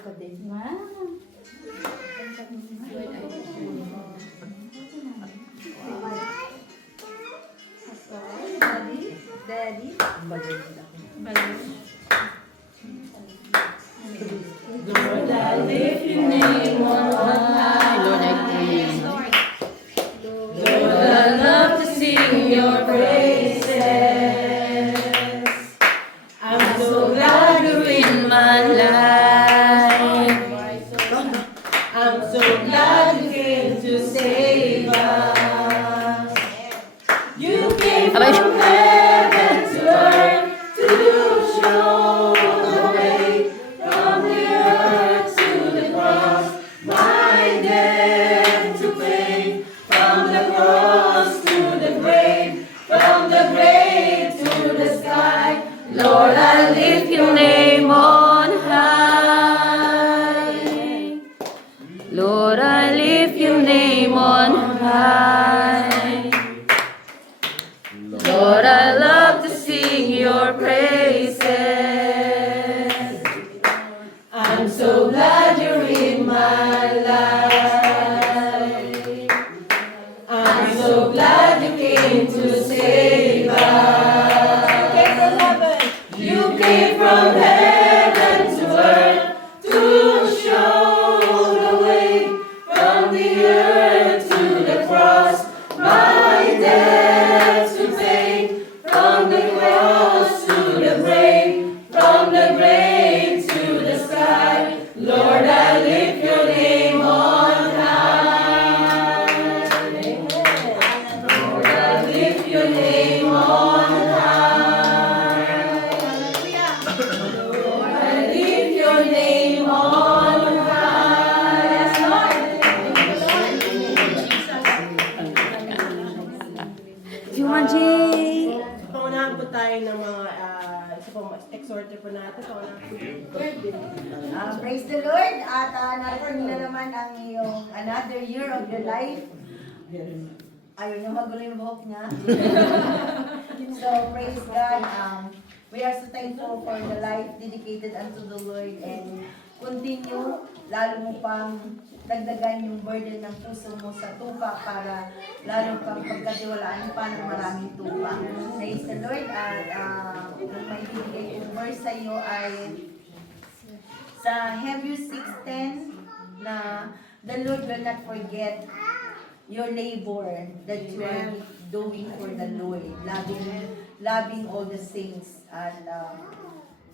ka din. Wow. Daddy. Lord, I lift your name on high. Lord, I praise. Lord, I love to sing your praises. I'm so glad you're in my life. I'm so glad you came to save us. You came from heaven to earth to show the way from the earth to the cross. My debt to pay from the cross to the grave, from the grave to the sky. Lord, I lift your name on high. Lord, I lift your name on high. Lord, I love to sing your praises. I'm so glad you're in my life. I'm so glad you came to save us. You came from heaven to earth to show the way from the earth to the cross. My debts to pay from the cross to the grave, from the grave to the sky. Lord, I lift your name on high. Lord, I lift your name on high. Lord, I lift your name on high. Yes, Lord. Juman J. Pangunahan po tayo ng mga isa pong exhorter po natin. Praise the Lord. At narinig na naman ang iyong another year of your life. Ayaw niya magulo yung buhok niya. So, praise God. We are so thankful for the life dedicated unto the Lord and continue, lalo mo pang dagdagan yung burden ng puso mo sa tupa para lalo pang pagkatiwalaan pa ng maraming tupa. Praise the Lord. At ang may bibigay kong verse sa iyo ay sa Hebrews 6:10 na the Lord will not forget your labor that you are doing for the Lord, loving all the saints, and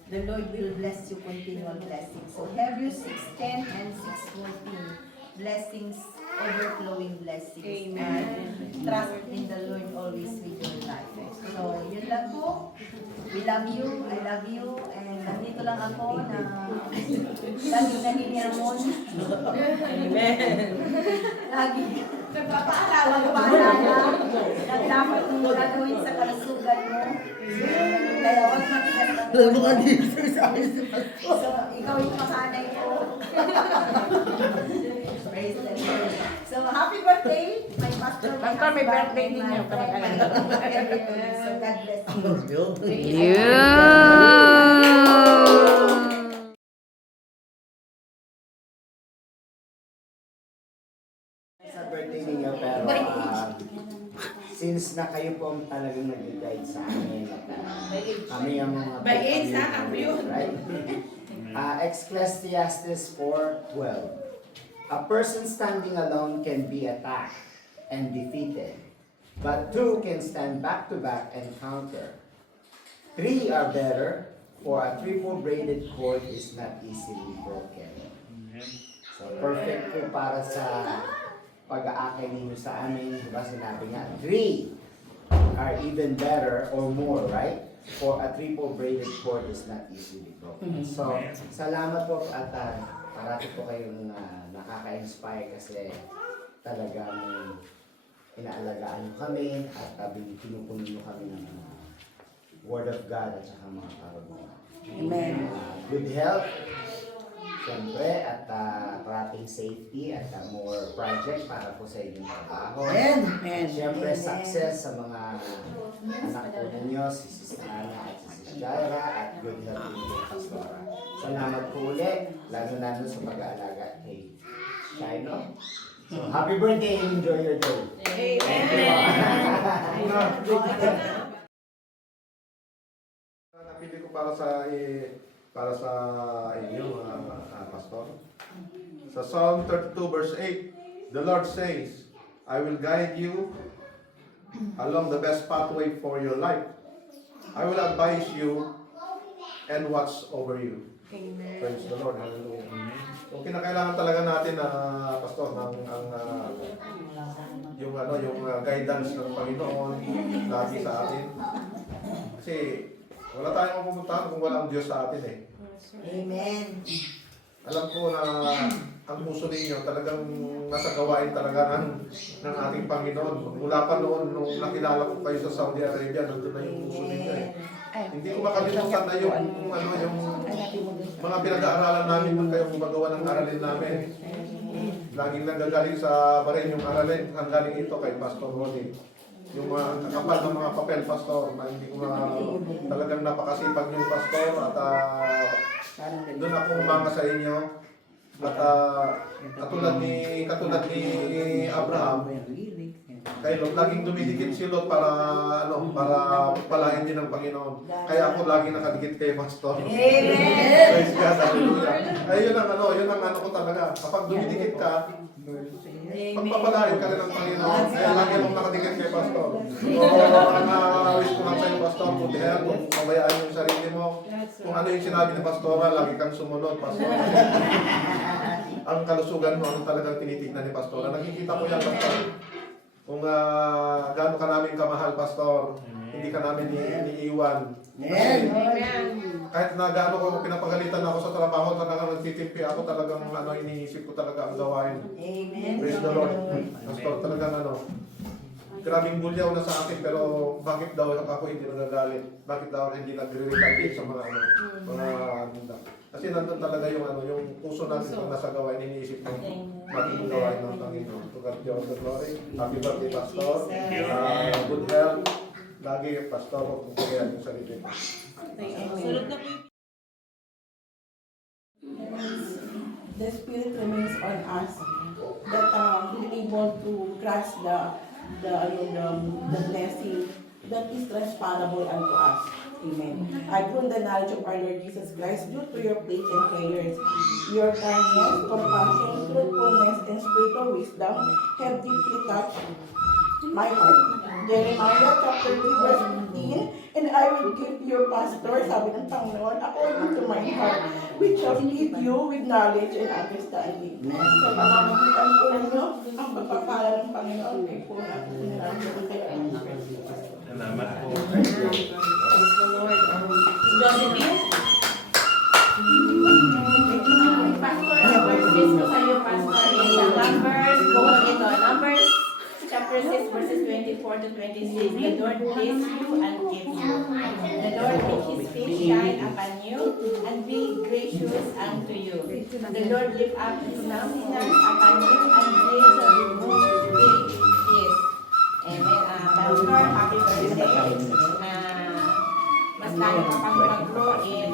the Lord will bless you continual blessings. So Hebrews 6:10 and 6:14, blessings, overflowing blessings. Amen. And trust in the Lord always with your life. So yun lang po. We love you, I love you, and nandito lang ako na laging naninirmon. Amen. Lagi magpapaalala na dapat mong gagawin sa kalusugan mo. Kaya huwag matigas ng So, ikaw yung masanay ko. Praise the Lord. So, happy birthday, my pastor. Pastor, may birthday din niya. So, God bless you. Sa birthday ninyo, pero since na kayo po ang talagang nag-guide sa amin, kami ang mga By age, right? Ecclesiastes 4:12. A person standing alone can be attacked and defeated, but two can stand back to back and counter. Three are better, for a triple-braided cord is not easily broken. So perfect po para sa pag-aakay ninyo sa amin, diba sinabi nga, three are even better or more, right? For a triple-braided cord is not easily broken. So, salamat po at parati po kayong nakaka-inspire kasi talagang inaalagaan nyo kami at pinupuno nyo kami ng Word of God at saka mga karunungan. Amen. Good health, siyempre, at parating safety at more project para po sa inyong trabaho. Amen. At siyempre, Amen. success sa mga anak po ninyo, si Sister Ana at si Sister Jaira, at good health din kay Pastora. Sa Salamat po ulit, lalo-lalo sa pag-aalaga kay Shiloh. So, happy birthday and enjoy your day. Thank you. Napili ko para sa inyo, pastor. Sa Psalm 32 verse 8, the Lord says, I will guide you along the best pathway for your life. I will advise you and watch over you. Amen. Praise the Lord. Hallelujah. Kung kinakailangan talaga natin na pastor yung guidance ng Panginoon lagi sa atin. Kasi wala tayong mapupuntahan kung wala ang Diyos sa atin eh. Amen. Alam ko na ang puso ninyo talagang nasa gawain talaga ng ating Panginoon. Mula pa noon nung nakilala ko kayo sa Saudi Arabia, nandun na yung puso ninyo eh. Hindi ko makalimutan na yung mga pinag-aaralan namin nung kayo gumagawa ng aralin namin. Laging nagagaling sa Bahrain yung aralin. Ang galing ito kay Pastor Ronnie. Yung mga kakapal ng mga papel, Pastor, na hindi ko talagang napakasipag yung Pastor at doon ako umanga sa inyo. At katulad ni Abraham, kay Lot, laging dumidikit si Lot para palain din ng Panginoon. Kaya ako lagi nakadikit kay Pastor. Amen. Praise God, hallelujah. Ay, yun ang ko talaga. Kapag dumidikit ka, pagpapalain ka rin ng Panginoon. Kaya lagi akong nakadikit kay Pastor. So, ang wish ko lang sa'yo, Pastor, putihan, kung pabayaan mo yung sarili mo. Kung ano yung sinabi ni Pastora, lagi kang sumunod, Pastor. Ang kalusugan mo, ano talagang tinitignan ni Pastora. Nakikita ko yan, Pastor. Kung gaano ka namin kamahal, Pastor, hindi ka namin iniiwan. Kasi, kahit na gaano ko pinapagalitan ako sa trabaho, talagang nagtitimpi ako, talagang iniisip ko talaga ang gawain. Amen. Praise the Lord. Pastor, talagang grabing bulyaw na sa akin, pero bakit daw ako hindi nagagalit? Bakit daw hindi nagre-retaliate sa mga kasi nandun talaga yung puso natin kung nasa gawain, iniisip ko natin yung gawain ng Panginoon. To God be all the glory. Happy birthday, Pastor. Good health. Lagi, Pastor, kung kaya yung sarili ko. The Spirit remains on us, that we're able to grasp the blessing that is transferable unto us. Amen. I put the knowledge of our Lord Jesus Christ due to your faith and prayers. Your kindness, compassion, truthfulness, and spiritual wisdom have deeply touched my heart. Jeremiah chapter 3 verse 15, and I will give your pastor, sabi ng Panginoon, according to my heart, which shall feed you with knowledge and understanding. Sa pamamagitan po ninyo, ang pagpapala ng Panginoon, kay po natin sinarasin kayo ang Salamat po. Josephine? Pastor, ang verses ko sa iyo, Pastor, is the Numbers, Numbers chapter 6, verses 24 to 26. The Lord bless you and keep you. The Lord make His face shine upon you and be gracious unto you. The Lord lift up His countenance upon you and give you peace. Amen. Pastor, happy birthday. Mas lalo ka pang mag-grow in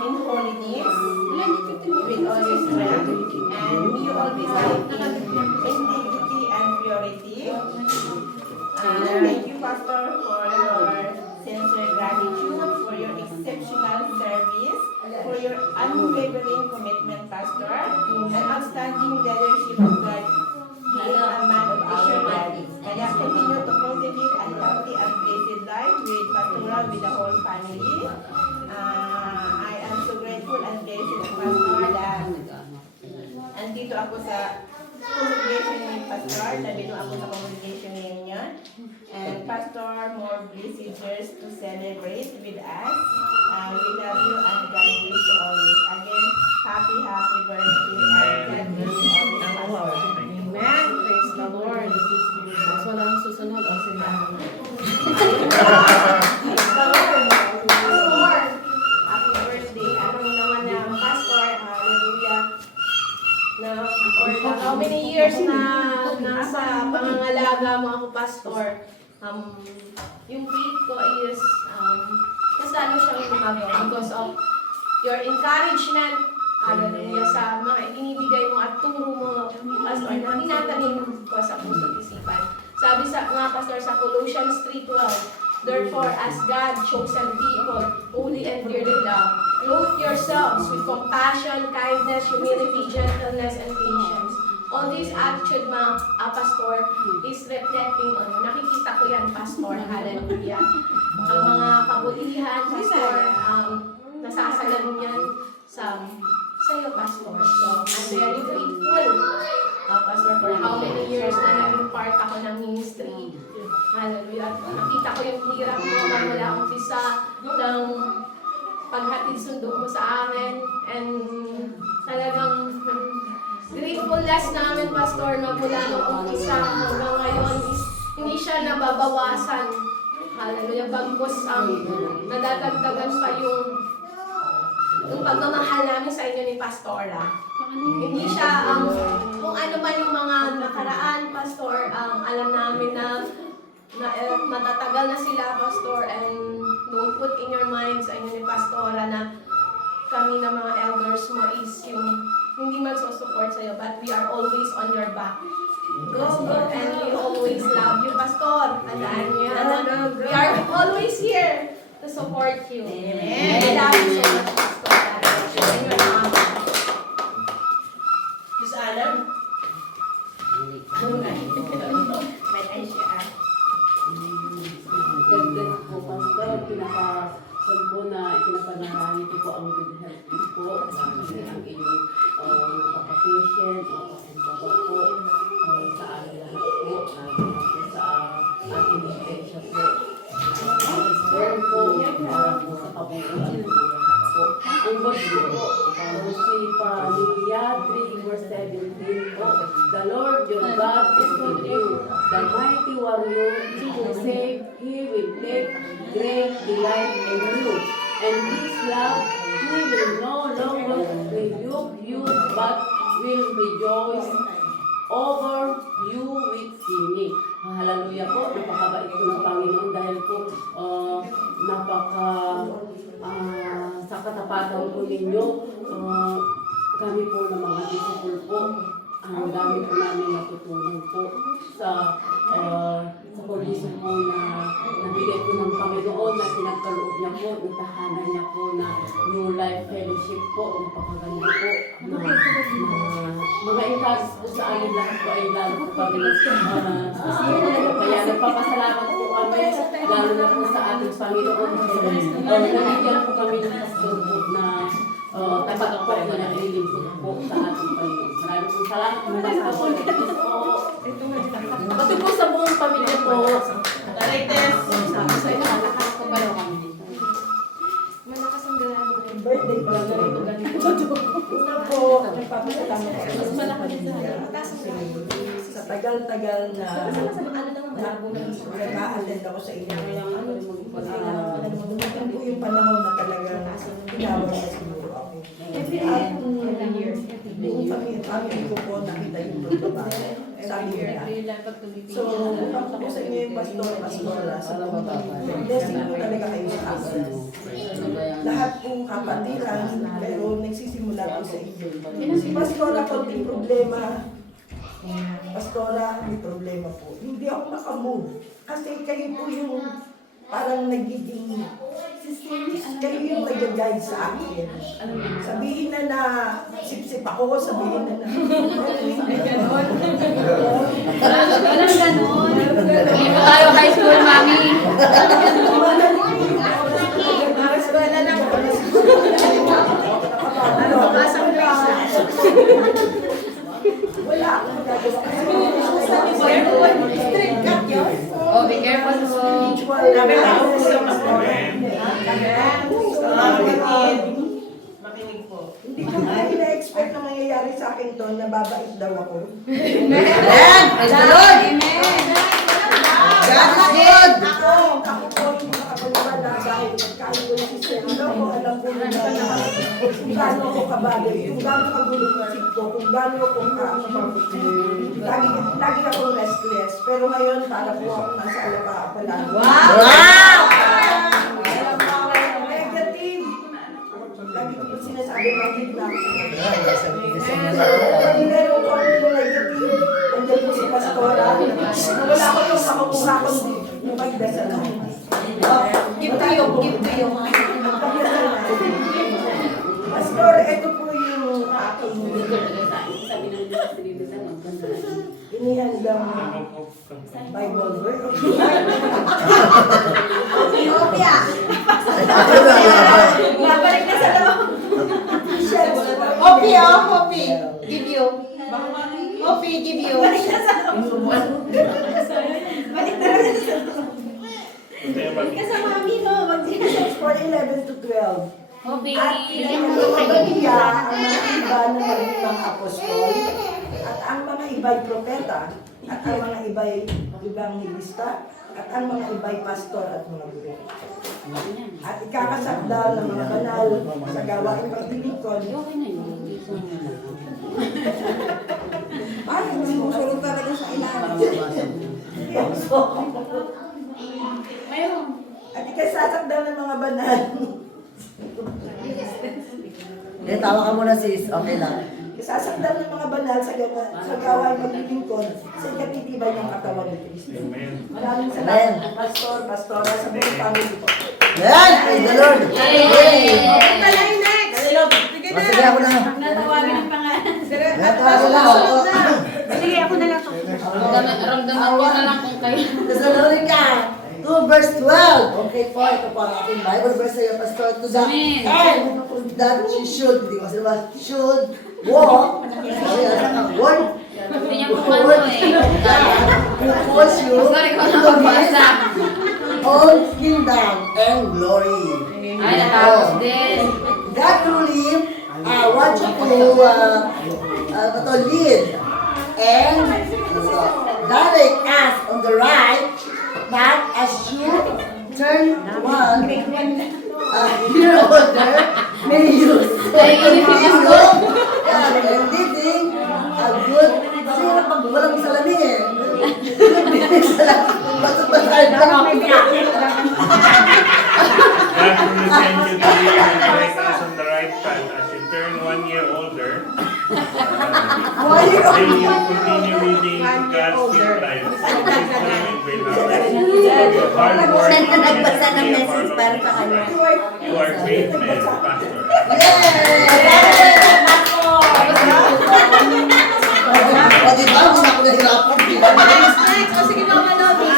holiness with all your strength, and you always live in integrity and purity. Thank you, Pastor, for your sincere gratitude, for your exceptional service, for your unwavering commitment, Pastor, and outstanding leadership of God. Being a man of vision, kaya continue to cultivate a healthy and blessed life with Pastora, with the whole family. I am so grateful and blessed, Pastor, that andito ako sa congregation ni Pastor, nandito ako sa congregation ninyo. And Pastor, more blessed years to celebrate with us. We love you and God bless you always. Again, happy birthday and God bless you always, Pastor. Amen. Praise the Lord. Mas walang susunod ang sinabi. Happy birthday. Ano mo naman na, Pastor, hallelujah. Na, for how many years na nasa pangangalaga mo ako, Pastor, yung faith ko is, mas lalo siyang gumagawa because of your encouragement, hallelujah, sa mga inibigay mo at turo mo, Pastor, na minatanim ko sa puso't isipan. Sabi nga, Pastor, sa Colossians 3:12, therefore, as God's chosen people, holy and dearly loved, clothe yourselves with compassion, kindness, humility, gentleness, and patience. All this attitude, mga Pastor, is reflecting on you. Nakikita ko yan, Pastor. Hallelujah. Ang mga kabutihan, Pastor, nasasalan yan sa iyo, Pastor. So, I'm very grateful, Pastor, for how many years na naging part ako ng ministry. Hallelujah. Nakita ko yung hirap mo mula umpisa ng paghatid sundo mo sa amin. And talagang gratefulness namin, Pastor, magmula nung umpisa hanggang ngayon is hindi siya nababawasan. Hallelujah. Bagkus nadadagdagan pa yung pagmamahal namin sa inyo ni Pastora. Hindi siya, kung ano man yung mga nakaraan, Pastor, alam namin na matatagal na sila, Pastor, and don't put in your mind sa inyo ni Pastora na kami na mga elders mo is yung hindi magsusupport sa'yo, but we are always on your back. Go, and we always love you, Pastor. Tandaan niyo yan. We are always here to support you. Amen. We love you so much, Pastor. And your mama. Miss Alam? May ay siya. Ganda po, Pastor. Pinaka-sag po na ipinapanalangin ko po ang good health po. Kasi ang iyong napaka-patient, napaka-baba po sa aming lahat po. Sa ating depresya po. Sperm po, para po sa kabuuan po lahat po. Ang bagyo po, si Pamilya 3:17 po. The Lord your God is with you, the mighty warrior who save, he will take great delight in you. And his love, he will no longer rebuke you, but will rejoice over you with singing. Hallelujah po, napakabait po ng Panginoon dahil po sa katapatan po ninyo, kami po ng mga disciple po, ang dami po namin natutunan po sa kurso po na nabigay po ng Panginoon na pinagkaloob niya po, yung tahanan niya po na New Life Fellowship po, napakaganda po. Mga encourage po sa amin lahat po ay lalo po kami. Kaya nagpapasalamat po kami, lalo na po sa ating Panginoon. Nabigyan po kami ng pastor po na tapat po na naglilingkod po sa ating Panginoon. Maraming po salamat po po. Pati po sa buong pamilya po. Marites! Sa lahat ko ba kami dito? Malakas ang galaw. Birthday ba? Ganito. Una po, nagpapasalamat ako. Mas malaki din sa Sa tagal-tagal na nag-a-attend ako sa inyo. Dumating po yung panahon na talagang tinawag na siguro ako. At buong pamilya ko po nakita yung pagbabago. Sabi nila. So, upang po sa inyo yung pastora sa buong pamilya. Blessing po talaga kayo sa akin. Lahat pong kapatiran, pero nagsisimula po sa inyo. Si Pastora, konting problema. Pastora, may problema po. Hindi ako makamove. Kasi kayo po yung parang nagiging, kayo yung nag-guide sa akin. Sabihin na sip-sip ako, sabihin na Walang ganon. Hindi pa tayo high school, mami. Nakaswela lang po. Ano, kasang place na. Wala akong gagawa. Straight cut yun. Oh, be careful po. Sabi na ako sa Pastor. Makinig po. Hindi ko na-expect na mangyayari sa akin to, na babait daw ako. Ako po yung makapaniwala dahil kahit ko si Sendo ko, alam ko na kung gaano ako kabagay, kung gaano kagulong isip ko, kung gaano ako lagi akong restless. Pero ngayon, para po ako nasa alapaap pala. Wow! Negative! Lagi ko po sinasabi magig na. Meron ko ang negative. Andiyan po si Pastora. Wala ko yung makukuha ko yung magdasal na. Give to you. Pastor, ito po yung aking Sabi ng Diyos, binibigyan ng ganda. inihandang Bible verse. Opia! Babalik na sa loob. Opie, Opie. Give you. Opie, give you. Balik na sa loob. Balik na sa loob. Balik ka sa mami mo. Ephesians 4:11 to 12. Hobby. At pinagkakaroon niya ang mga iba na naging mga apostol, at ang mga iba'y propeta, at ang mga iba'y evangelista, at ang mga iba'y pastor at mga guro. At ikakasakdal ng mga banal sa gawain paglilingkod. Okay na yun. Ay, sumusulong talaga sa ilalim. Mayroon. At ikasasakdal ng mga banal. Tawa ka muna sis, okay lang. Isasakdal ng mga banal sa gawain paglilingkod sa ikatitibay ng katawan ni Kristo. Maraming salamat, Pastor, Pastora, sa buong family po. Yan! Praise the Lord! Sige ako na. Natawagin ang pangalan. Natawagin na ako. Sige, ako na lang. Ramdaman ko na lang kung kayo. Thessalonica 2 verse 12. Okay po, ito po ang aking Bible verse sa iyo, Pastor. To the end that you should, hindi ko sila should walk. Sorry, ang word. Hindi niya po ano eh. Who calls you Sorry ko na to magbasa. all kingdom and glory. Ay, natapos din. God truly want you to lead and direct us on the right path as you turn one year older may use. Ay, inifigis ko. And leading a good, kasi hirap pag walang salamin eh. Salamin, ba't ba tayo God will send you to lead and direct us on the right path as you turn 1 year older. Then you continue reading God's gift life. This time and great knowledge. Your hard work and nagbasa ng tenacity of our message Lord para Jesus sa kanya. Christ. You are great men, Pastor. O diba, gusto ako nahirapan. O sige na, Manobi.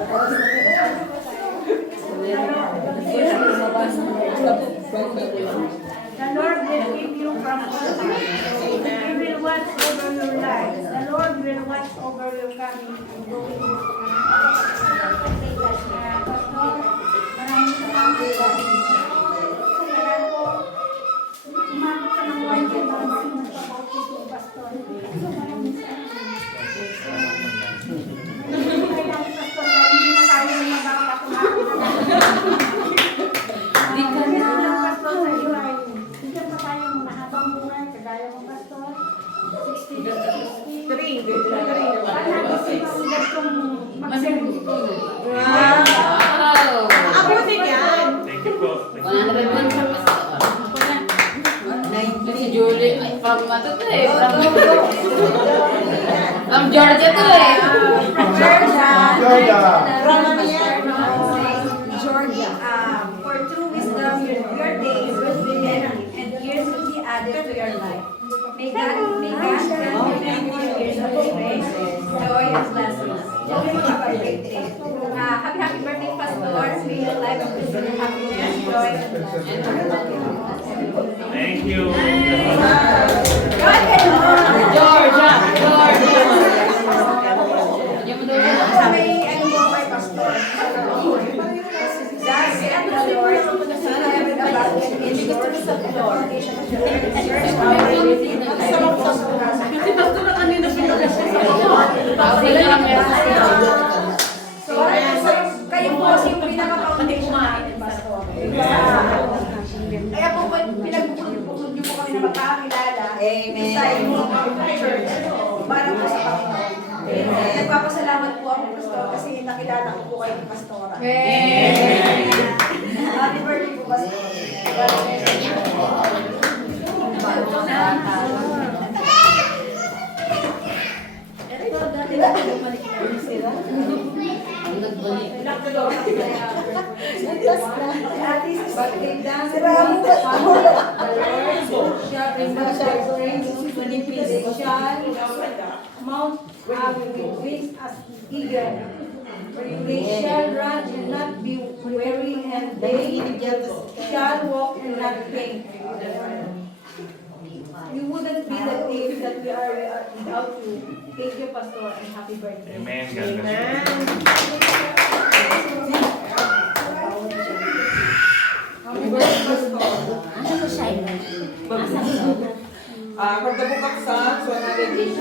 Ikaw na. The Lord will keep you from all harm. He will watch over your life. The Lord will watch over your coming and going. Pastor, maraming salamat. Umabot ka ng 1 year bago magpapaupo si Pastor. Maraming salamat. Kaya Pastor, hindi na tayo magpapatumakin. Di ka na. Pastor, sa iyo ay bigyan pa tayo ng mahabang buhay, kagaya mo, Pastor. 60 to 60. 3. Sana kasi maulad kong mag-service. Wow. Abutin yan. Thank you po. 101 siya, Pastor. Si Julie, ay, from ano to eh. From Georgia to eh. Georgia. Georgia. For true wisdom, your days will be many, and years will be added to your life. May God grant you many years of grace, joy, and blessings. Happy birthday, Pastor. May your life be full of happiness, joy, and blessings. Thank you. Georgia. May ano mo kay Pastor? God and the Lord, hindi gusto mo sa floor. Pastor na kanina pinulas siya sa So, kayo po yung pinaka-foundation natin, Pastor. Kaya po, pinagpupunod niyo po kami na magkakilala. Amen. Sa inyong church. Para po sa Panginoon. pakilala ko po kayo ni Pastora. Happy birthday po, Pastor. Mount up with wings as eagle. They shall run and not be weary, and they shall walk and not faint. You wouldn't be the team that we are without you. Thank you, Pastor, and happy birthday. Amen. God bless you. From the book of Psalms 118,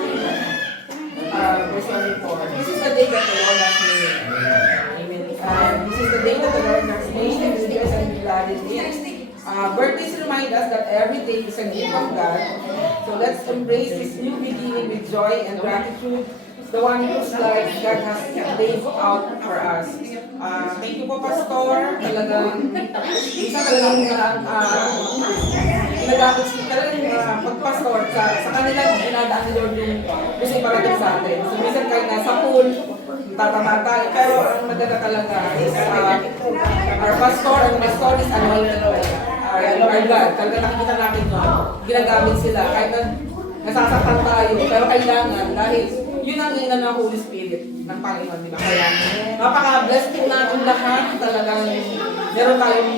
verse 24. This is the day that the Lord has made. Amen. This is the day that the Lord has made, and rejoice and be glad in it. Birthdays remind us that every day is a gift of God. So let's embrace this new beginning with joy and gratitude. The one whose life God has laid out for us. Thank you po, Pastor. Talagang, isa talagang pag-pastor sa kanilang dinadaan ni Lord yung gusto iparating sa atin. So, minsan kahit nasa pool, tatama tayo. Pero ang maganda talaga is our pastor is anointed by our God. Talaga nakikita natin ginagamit sila. Kahit na nasasaktan tayo, pero kailangan dahil yun ang ina ng Holy Spirit ng Panginoon, di ba? Kaya napaka-blessed po natin lahat. Talagang meron tayong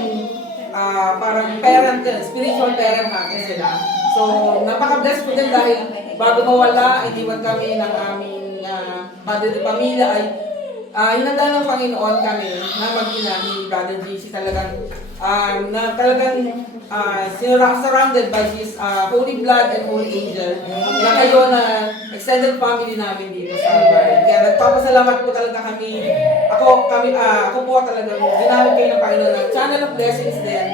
parang parent, spiritual parent natin sila. So, napaka-blessed po din dahil bago mawala, iniwan kami ng aming padre de pamilya ay hinanda ng Panginoon kami na mag-ina ni Brother JC talagang na talagang surrounded by His holy blood and holy angel na kayo na extended family namin dito sa Albayan. Kaya nagpapasalamat po talaga kami. Ako po talagang ginamit kayo ng Panginoon ng channel of blessings din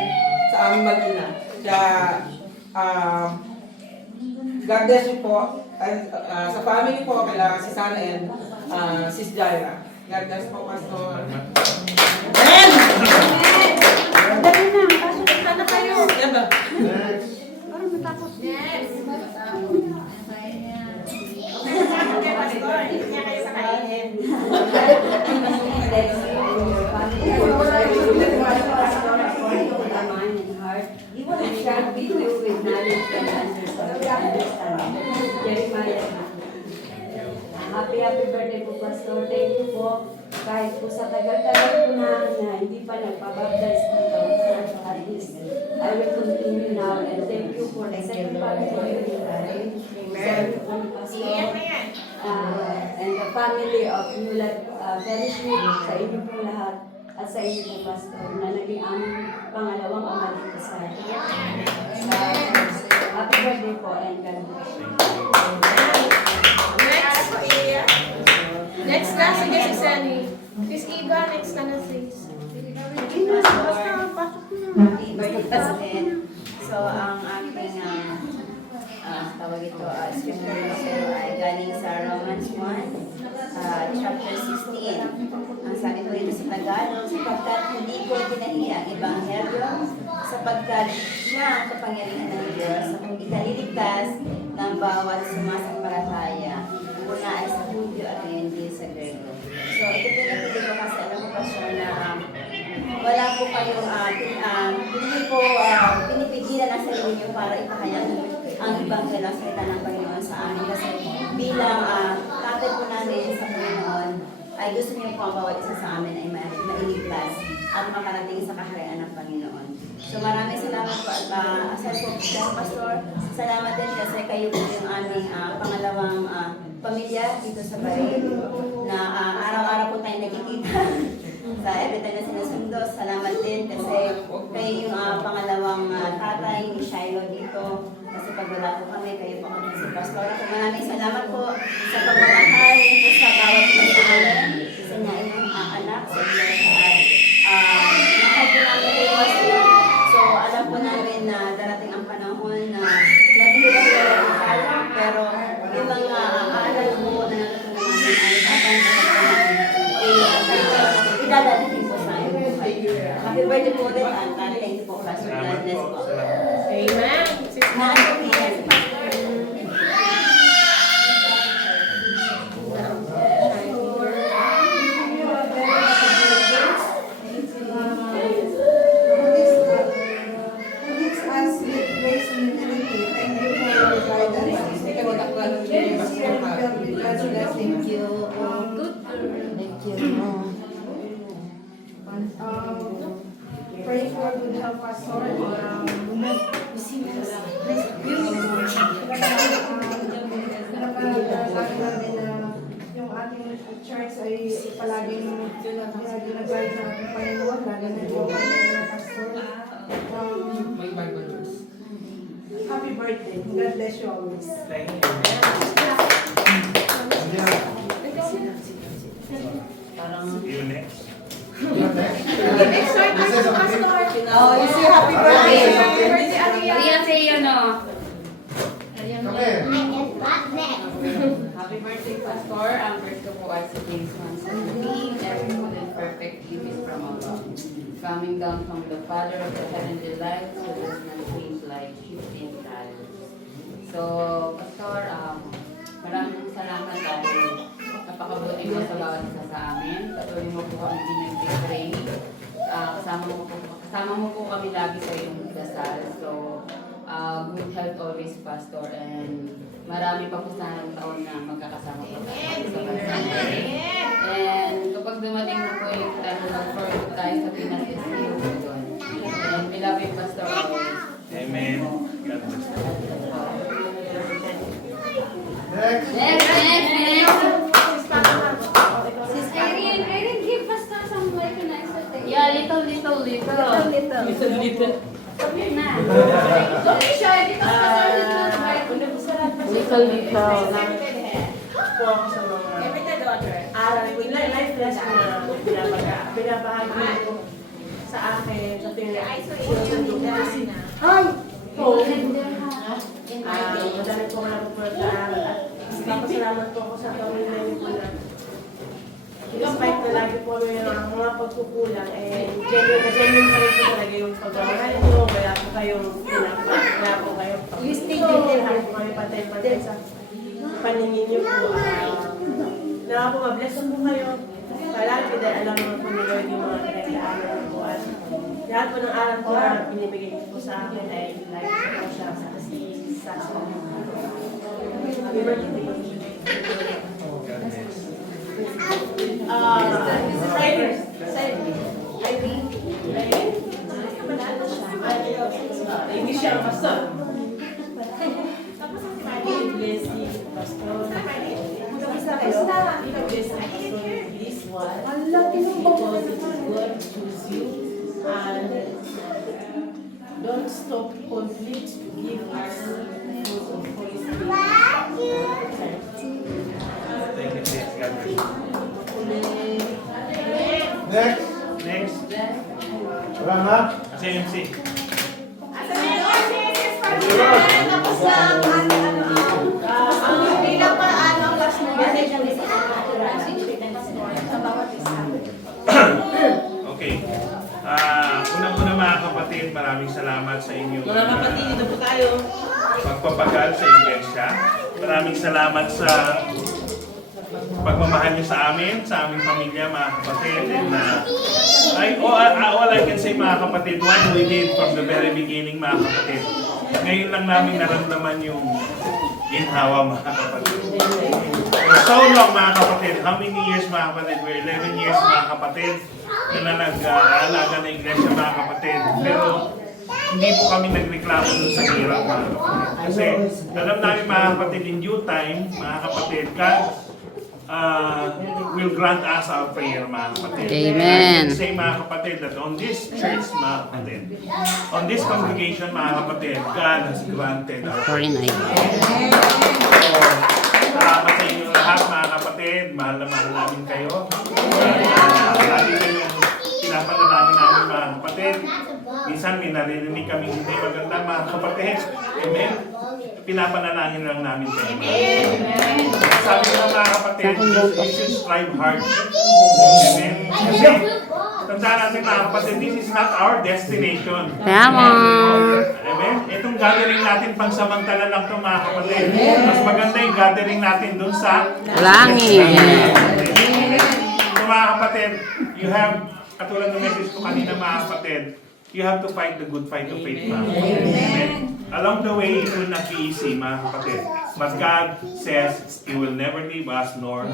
sa aming mag-ina. Kaya God bless you po. Sa family po, kailangan si Sana and Sis Jaira. God bless po, Pastor. Amen! Dali na, pasok na kayo. Diba? Para matapos. Yes. Okay, Pastor. Hindi niya kayo kakainin. It shall be filled with knowledge and understanding. Jeremiah. Happy birthday po, Pastor. Thank you po. Kahit po sa tagal-tagal po na hindi pa nagpabaptize dito, at least I will continue now and thank you for the second part of your life. Thank you po, Pastor. And the family of New Life Fellowship, sa inyo po lahat, at sa inyo po, Pastor, na naging aming pangalawang ama dito sa happy birthday po and God bless you. Next na, sige si Sunny. Sis Eva, next na na sis. Happy birthday. So, ang aking tawag ito, scripture ay galing sa Romans 1, chapter 16. Ang sabi ko dito sa Tagalog, sapagkat hindi ko tinahiya ang ebanghelyo, sapagkat siya ang kapangyarihan ng Diyos sa kung ikaliligtas ng bawat sumasampalataya. Una ay sa Hudyo at hindi sa Grego. So, ito pinapili ko kasi alam ko pa siya na wala po kayong, hindi po pinipigilan ang sarili niyo para ipahayag ang ibang salita ng Panginoon sa amin. Kasi bilang tatay po namin sa Panginoon, ay gusto niyo po ang bawat isa sa amin ay mailigtas at makarating sa kaharian ng Panginoon. So maraming salamat po at aside po sa Pastor, salamat din kasi kayo po yung aming pangalawang pamilya dito sa Barin na araw-araw po tayo nagkikita sa every time na sinusundo. Salamat din kasi kayo yung pangalawang tatay ni Shiloh dito kasi pag wala po kami, kayo po kami si Pastor. So maraming salamat po sa pagmamahal po sa bawat isa sa amin, sa inyong anak, sa inyong mahal po namin kayo, Pastor. So alam po namin na darating ang panahon na naghihirap tayo, pero yung mga aral po na natutunan namin ay tatanggalan po namin. you po ulit, and thank you po, Pastor. God Salamat bless po. po. Salamat. Amen. Leads us with grace and humility. Thank you for your guidance. This year we felt with God's blessing. Thank you. Pray for good health, Pastor. Pinapalagi namin na yung ating church ay palaging ginagay sa ating Panginoon, lalo na yung Panginoon, Pastor. May Bible verse. Happy birthday. God bless you always. Thank you. You next. Next time, Pastor. Oh, you say happy birthday. Rian say ano? Happy birthday, Pastor. Ang birthday ko ay si James Manson. Every good and perfect gift is from above, coming down from the Father of the heavenly light, who does not change like shifting tides. So, Pastor, maraming salamat dahil napakabuti mo sa bawat isa sa amin. Patuloy mo po kami pinag-pray. Kasama mo po kami lagi sa iyong dasal. So, good health always, Pastor, and marami pa po sanang taon na magkakasama po tayo sa bansa. And kapag dumating na po yung time na mag-forward tayo sa Pinas, is you po doon. And we love you, Pastor, always. Amen. God bless you. Next. Sis Irene, give Pastor some like a nice birthday. Yeah, little. Come here na. Don't be shy because Pastor is not right. Salamat po ako sa mga life lesson na binabahagi ko sa akin sa tinuturo kasi madami po ako napupunod sa aral at napasalamat po ako sa pamilya niyo po na despite na lagi po may mga pagkukulang genuine pa rin po talaga yung pagmamahal niyo, wala po kayong pagmamahal po kami patay sa paningin niyo po. Nakapag-bless po kayo palagi dahil alam mo po ni Lord yung mga pinagdaanan po at lahat po ng aral po na binibigay niyo po sa akin ay like po siya sa Happy birthday. Hindi siya ang pastor. Bless you, pastor. This one. Because it is God choose you. And don't stop conflict to give us fruit of Holy Spirit. Thank you, sis. God bless you. Next. Wala na? Kasi MC. Tapos lang, bilang pa, last message ang isa sa bawat isa. Okay. Unang-una mga kapatid, maraming salamat sa inyong Mga kapatid, dito po tayo. pagpapagal sa iglesia. Maraming salamat sa pagmamahal niyo sa amin, sa aming pamilya, mga kapatid. And all I can say, mga kapatid, what we did from the very beginning, mga kapatid. Ngayon lang namin naramdaman yung ginhawa, mga kapatid. For so long, mga kapatid, how many years, mga kapatid? We're 11 years, mga kapatid, na nag-aalaga ng iglesia, mga kapatid. Pero hindi po kami nagreklamo dun sa hirap, mga kapatid. Kasi alam namin, mga kapatid, in due time, mga kapatid, God will grant us our prayer, mga kapatid. Amen. I can say, mga kapatid, that on this church, mga kapatid, on this congregation, mga kapatid, God has granted our prayer. Very nice. So, salamat sa inyo lahat, mga kapatid. Mahal na mahal namin kayo. Lagi kayong pinapanalangin namin, mga kapatid. Minsan may naririnig kami hindi maganda, mga kapatid. Amen. Pinapanalangin lang namin kayo. Sabi ko, mga kapatid, you should strive hard. Amen. Kasi tandaan natin mga kapatid, this is not our destination. Tama. Amen? Itong gathering natin, pangsamantala lang ito mga kapatid. Mas maganda yung gathering natin dun sa Langit. So mga kapatid, you have, katulad ng message ko kanina mga kapatid, you have to fight the good fight of faith, mga kapatid. Amen? Along the way, it will not be easy, mga kapatid. But God says, He will never leave us nor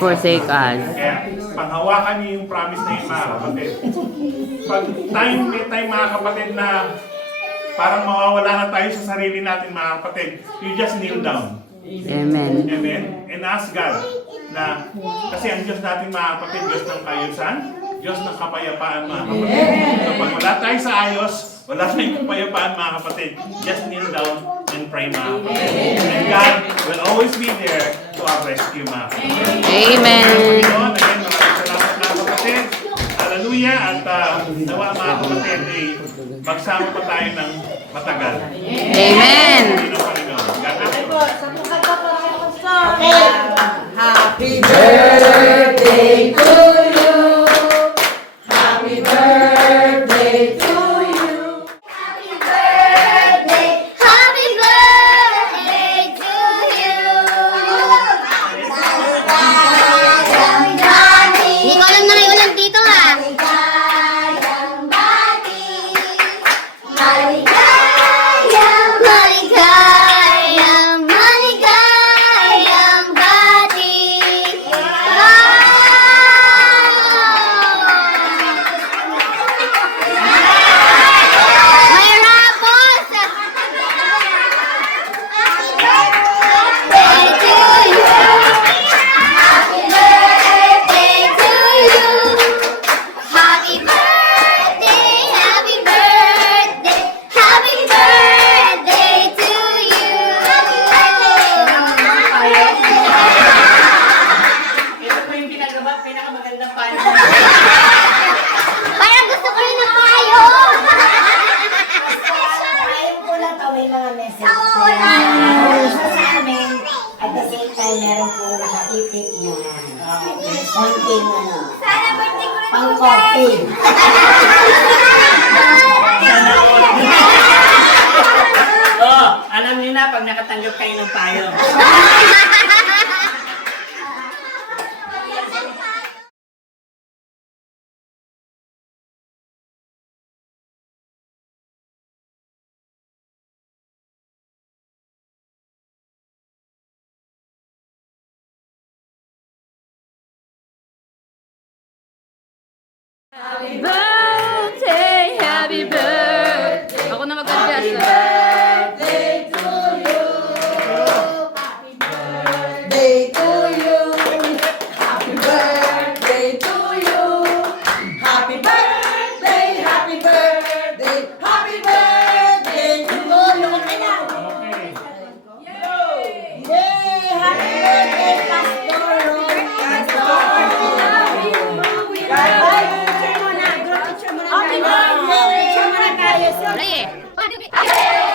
Forsake us. Kaya, panghawakan niyo yung promise na yun, mga kapatid. Pag may time, mga kapatid, na parang mawawala na tayo sa sarili natin, mga kapatid, you just kneel down. Amen. Amen? And ask God na, kasi ang Diyos natin, mga kapatid, Diyos ng kaayusan, Diyos ng kapayapaan, mga kapatid. So pag wala tayo sa ayos, wala tayong kapayapaan, mga kapatid, just kneel down and pray, mga kapatid. And God will always be there to our rescue, mga kapatid. Amen. Again, maraming salamat, mga kapatid. Hallelujah. At nawa, mga kapatid, magsama pa tayo ng matagal. Amen. God bless you. Happy birthday to you. Happy birthday to you. Happy birthday to you. Hindi ko alam na may ulam dito ha. Maligayang bati. Maligayang, maligayang, maligayang bati. May rapos! Happy birthday to you! Happy birthday to you! Happy birthday, happy birthday, happy birthday to you! Ito po yung pinakamagandang paano. Parang gusto ko rin ng payo! Ayaw ko lang to, may mga message Oo, po. wala. Sa amin, at the same time, meron po nakaipit na konting Sana birthday ko rin pang-coffee. Oh, alam niyo na pag nakatanggap kayo ng payo. Happy birthday, happy birthday. Ako na mag-adjust. Birthday to you. Happy birthday to you. Happy birthday to you. Happy birthday, happy birthday, happy birthday to you. Okay. Yay! Happy birthday, Pastor Ron! Happy birthday! Ay, eh.